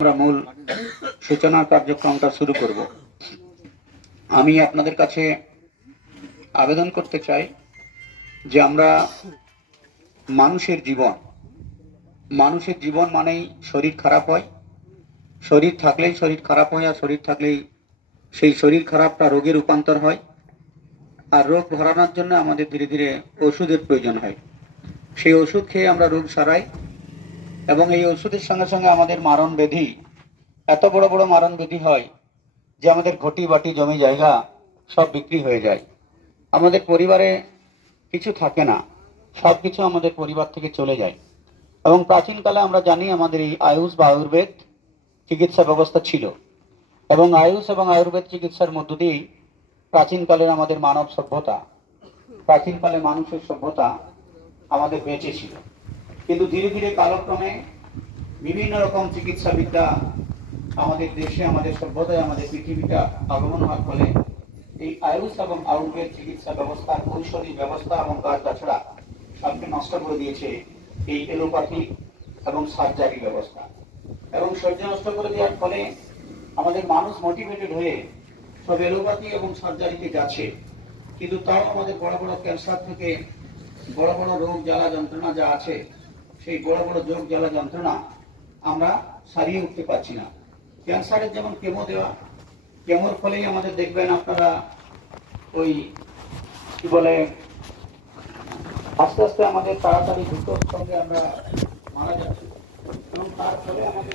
আমরা মূল সূচনা কার্যক্রমটা শুরু করব। আমি আপনাদের কাছে আবেদন করতে চাই যে আমরা মানুষের জীবন মানেই শরীর খারাপ হয়, শরীর থাকলেই শরীর খারাপ হয়, আর শরীর থাকলেই সেই শরীর খারাপটা রোগে রূপান্তর হয়, আর রোগ ভরানোর জন্য আমাদের ধীরে ধীরে ওষুধের প্রয়োজন হয়। সেই ওষুধ খেয়ে আমরা রোগ সারাই, এবং এই ওষুধের সঙ্গে সঙ্গে আমাদের মারণ ব্যাধি, এত বড় বড় মারণ ব্যাধি হয় যে আমাদের ঘটি বাটি জমি জায়গা সব বিক্রি হয়ে যায়, আমাদের পরিবারে কিছু থাকে না, সব কিছু আমাদের পরিবার থেকে চলে যায়। এবং প্রাচীনকালে আমরা জানি আমাদের এই আয়ুষ বা আয়ুর্বেদ চিকিৎসা ব্যবস্থা ছিল, এবং আয়ুষ এবং আয়ুর্বেদ চিকিৎসার মধ্য দিয়েই প্রাচীনকালের আমাদের মানব সভ্যতা, প্রাচীনকালে মানুষের সভ্যতা আমাদের বেঁচে ছিল। কিন্তু ধীরে ধীরে কালক্রমে বিভিন্ন রকম চিকিৎসা বিদ্যা আমাদের দেশে, আমাদের সভ্যতায়, আমাদের পৃথিবীটা আগমন হওয়ার ফলে এই আয়ুষ এবং আয়ুর্বেদ চিকিৎসা ব্যবস্থার ঔষধি ব্যবস্থা এবং কাজ তাছাড়া সবকে নষ্ট করে দিয়েছে এই এলোপ্যাথি এবং সার্জারি ব্যবস্থা। এবং শরীর নষ্ট করে দেওয়ার ফলে আমাদের মানুষ মোটিভেটেড হয়ে সব এলোপ্যাথি এবং সার্জারিতে যাচ্ছে, কিন্তু তাও আমাদের বড় বড় ক্যান্সার থেকে বড় বড় রোগ জ্বালা যন্ত্রণা যা আছে, সেই বড় বড় রোগ জ্বালা যন্ত্রণা আমরা সারিয়ে উঠতে পারছি না। ক্যান্সারের যেমন কেমো দেওয়া, কেমোর ফলেই আমাদের দেখবেন আপনারা ওই কি বলে আস্তে আস্তে আমাদের তাড়াতাড়ি দ্রুতর সঙ্গে আমরা মারা যাচ্ছি, এবং তার ফলে আমাদের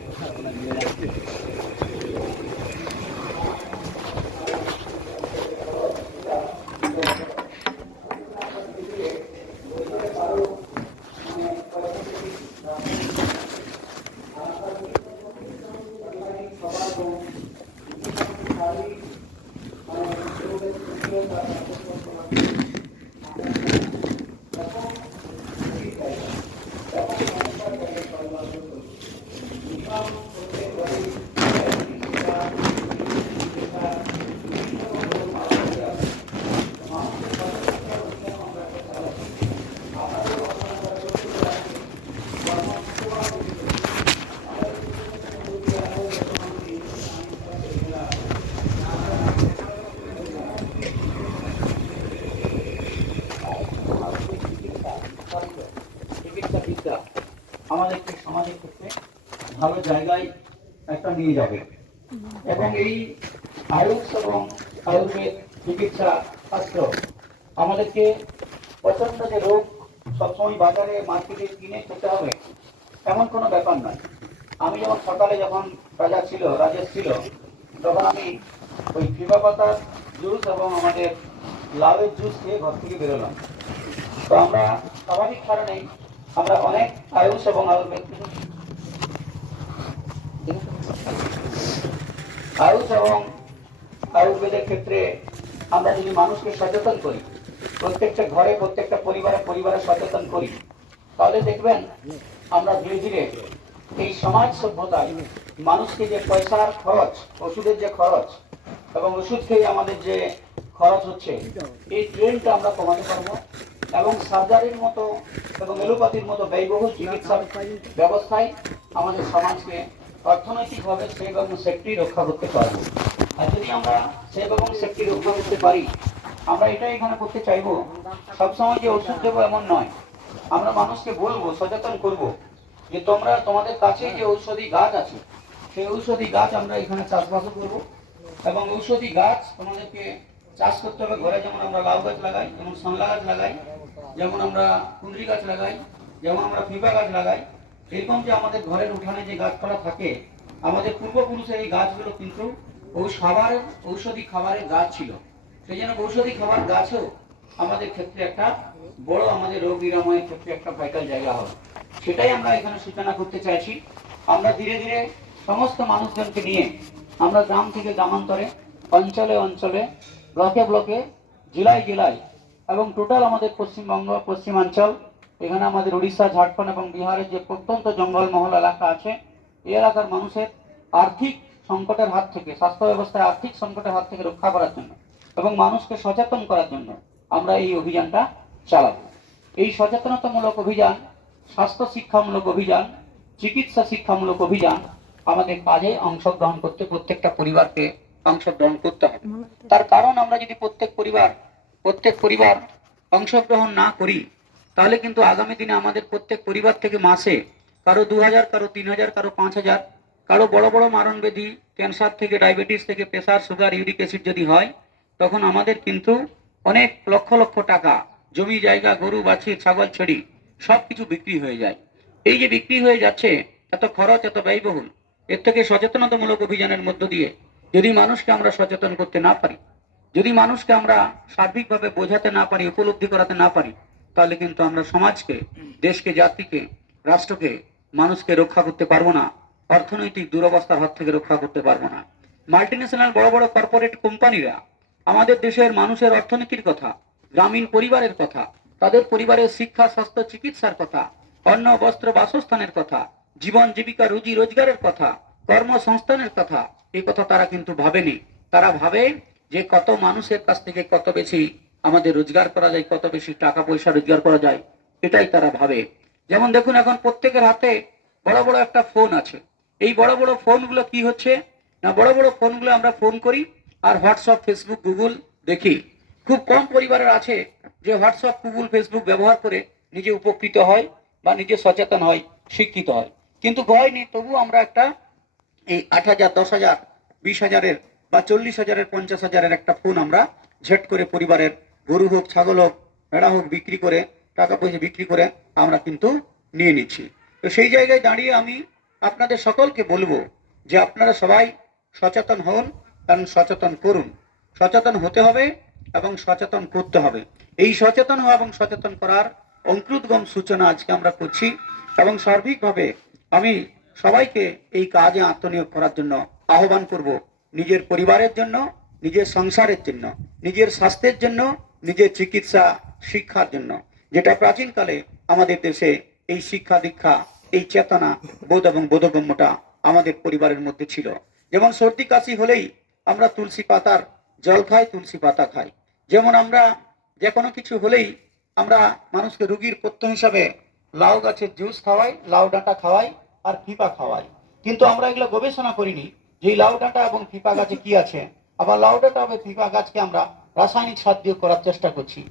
আমাদেরকে সমাজের ক্ষেত্রে ভালো জায়গায় একটা নিয়ে যাবে। এবং এই আয়ুষ এবং আয়ুর্বেদ চিকিৎসা শাস্ত্র আমাদেরকে প্রচন্ড যে রোগ সবসময় বাজারে মার্কেটে কিনে খেতে হবে এমন কোনো ব্যাপার নয়। আমি যখন সকালে যখন রাজেশ ছিল তখন আমি ওই ফিবা পাতার জুস এবং আমাদের লাউয়ের জুস খেয়ে ঘর থেকে বেরোলাম। তো আমরা স্বাভাবিক কারণেই আমরা অনেক আয়ুষ এবং আয়ুর্বেদ আয়ুর্বেদের ক্ষেত্রে আমরা যদি মানুষকে সচেতন করি, প্রত্যেকটা ঘরে প্রত্যেকটা পরিবারে সচেতন করি, তাহলে দেখবেন আমরা ধীরে ধীরে এই সমাজ সভ্যতায় মানুষকে যে পয়সার খরচ, ওষুধের যে খরচ এবং ওষুধ খেয়ে আমাদের যে খরচ হচ্ছে, এই ট্রেন্ডটা আমরা কমাতে পারবো, এবং সার্জারির মতো এবং এলোপ্যাথির মতো ব্যয়বহুল চিকিৎসা ব্যবস্থায় আমাদের সমাজকে অর্থনৈতিকভাবে সেভ এবং সেফটি রক্ষা করতে পারবো। আর যদি আমরা সেভ এবং সেফটি রক্ষা করতে পারি, আমরা এটাই এখানে করতে চাইবো, সবসময় যে ওষুধ দেবো এমন নয়। আমরা মানুষকে বলবো, সচেতন করব যে তোমরা তোমাদের কাছে যে ঔষধি গাছ আছে, সেই ঔষধি গাছ আমরা এখানে চাষবাসও করবো, এবং ঔষধি গাছ তোমাদেরকে চাষ করতে হবে। ঘরে যেমন আমরা লাউ গাছ লাগাই, যেমন সামলা গাছ লাগাই, যেমন আমরা কুঁদরি গাছ লাগাই, যেমন আমরা ফিবা গাছ লাগাই, এরকম যে আমাদের ঘরের উঠানে যে গাছপালা থাকে, আমাদের পূর্বপুরুষের এই গাছগুলো কিন্তু ঔষধি খাবারের গাছ ছিল। সেই জন্য ঔষধি খাবার গাছও আমাদের ক্ষেত্রে একটা বড়, আমাদের রোগ নিরাময়ের ক্ষেত্রে একটা ভাইটাল জায়গা হবে। সেটাই আমরা এখানে সূচনা করতে চাইছি। আমরা ধীরে ধীরে সমস্ত মানুষজনকে নিয়ে আমরা গ্রাম থেকে গ্রামান্তরে, অঞ্চলে অঞ্চলে, ব্লকে ব্লকে, জেলায় জেলায়, এবং টোটাল আমাদের পশ্চিমবঙ্গ, পশ্চিমাঞ্চল, এখানে আমাদের উড়িষ্যা, ঝাড়খণ্ড এবং বিহারের যে প্রত্যন্ত জঙ্গলমহল এলাকা আছে, এই এলাকার মানুষের আর্থিক সংকটের হাত থেকে, স্বাস্থ্য ব্যবস্থায় আর্থিক সংকটের হাত থেকে রক্ষা করার জন্য এবং মানুষকে সচেতন করার জন্য আমরা এই অভিযানটা চালাবো। এই সচেতনতামূলক অভিযান, স্বাস্থ্য শিক্ষামূলক অভিযান, চিকিৎসা শিক্ষামূলক অভিযান আমাদের কাজে অংশগ্রহণ করতে প্রত্যেকটা পরিবারকে অংশগ্রহণ করতে হবে। তার কারণ আমরা যদি প্রত্যেক পরিবার অংশগ্রহণ না করি, তাহলে কিন্তু আগামী দিনে আমাদের প্রত্যেক পরিবার থেকে মাসে কারো 2000, কারো 3000, কারো 5000, কারো বড় বড় মারণব্যাধি, ক্যান্সার থেকে ডায়াবেটিস থেকে প্রেসার, সুগার, ইউরিক অ্যাসিড যদি হয়, তখন আমাদের কিন্তু অনেক লক্ষ লক্ষ টাকা, জমি জায়গা, গরু বাছুর, ছাগল, ছড়ি সবকিছু বিক্রি হয়ে যায়। এই যে বিক্রি হয়ে যাচ্ছে, এত খরচ, এত ব্যয়বহুল, এর থেকে সচেতনতামূলক অভিযানের মধ্য দিয়ে যদি মানুষকে আমরা সচেতন করতে না পারি, যদি মানুষকে আমরা সার্বিকভাবে বোঝাতে না পারি, উপলব্ধি করাতে না পারি, তাহলে কিন্তু আমরা সমাজকে, দেশকে, জাতিকে, রাষ্ট্রকে, মানুষকে রক্ষা করতে পারবো না, অর্থনৈতিক দুরবস্থার হাত থেকে রক্ষা করতে পারবো না। মাল্টিন্যাশনাল বড় বড় কর্পোরেট কোম্পানিরা আমাদের দেশের মানুষের অর্থনীতির কথা, গ্রামীণ পরিবারের কথা, তাদের পরিবারের শিক্ষা, স্বাস্থ্য, চিকিৎসার কথা, অন্ন, বস্ত্র, বাসস্থানের কথা, জীবন জীবিকা, রুজি রোজগারের কথা, কর্মসংস্থানের কথা, এই কথা তারা কিন্তু ভাবেনি। তারা ভাবে যে কত মানুষের কাছ থেকে কত বেশি আমাদের রোজগার করা যায়, কত বেশি টাকা পয়সা রোজগার করা যায়, এটাই তারা ভাবে। যেমন দেখুন, এখন প্রত্যেকের হাতে বড় বড় একটা ফোন আছে। এই বড় বড় ফোনগুলো কি হচ্ছে না, বড় বড় ফোনগুলো আমরা ফোন করি আর হোয়াটসঅ্যাপ, ফেসবুক, গুগল দেখি। খুব কম পরিবারের আছে যে হোয়াটসঅ্যাপ, গুগল, ফেসবুক ব্যবহার করে নিজে উপকৃত হয় বা নিজে সচেতন হয়, শিক্ষিত হয়। কিন্তু হয়নি, তবু আমরা একটা এই 8000, 10,000, 20,000-এর বা 40,000-এর, 50,000-এর একটা ফোন আমরা ঝেট করে পরিবারের গরু হোক, ছাগল হোক, ভেড়া হোক বিক্রি করে, টাকা পয়সা বিক্রি করে আমরা কিন্তু নিয়ে নিচ্ছি। তো সেই জায়গায় দাঁড়িয়ে আমি আপনাদের সকলকে বলবো যে আপনারা সবাই সচেতন হন, কারণ সচেতন করুন। সচেতন হতে হবে এবং সচেতন করতে হবে। এই সচেতন হওয়া এবং সচেতন করার অঙ্কুরোদ্গম সূচনা আজকে আমরা করছি এবং সার্বিকভাবে আমি সবাইকে এই কাজে আত্মনিয়োগ করার জন্য আহ্বান করব। নিজের পরিবারের জন্য, নিজের সংসারের জন্য, নিজের স্বাস্থ্যের জন্য, নিজের চিকিৎসা, শিক্ষার জন্য, যেটা প্রাচীনকালে আমাদের দেশে এই শিক্ষা দীক্ষা, এই চেতনা, বোধ এবং বোধগম্যটা আমাদের পরিবারের মধ্যে ছিল। যেমন সর্দি কাশি হলেই আমরা তুলসী পাতার জল খাই, তুলসী পাতা খাই। যেমন আমরা যে কোনো কিছু হলেই আমরা মানুষকে রোগীর পথ্য হিসাবে লাউ গাছের জুস খাওয়াই, লাউ ডাঁটা খাওয়াই আর ফিপা খাওয়াই। কিন্তু আমরা এগুলো গবেষণা করিনি যে এই লাউ ডাঁটা এবং ফিপা গাছে কি আছে। আবার লাউ ডাঁটা এবং ফিপা গাছকে আমরা রাসায়নিক সার দিয়ে করার চেষ্টা করছি।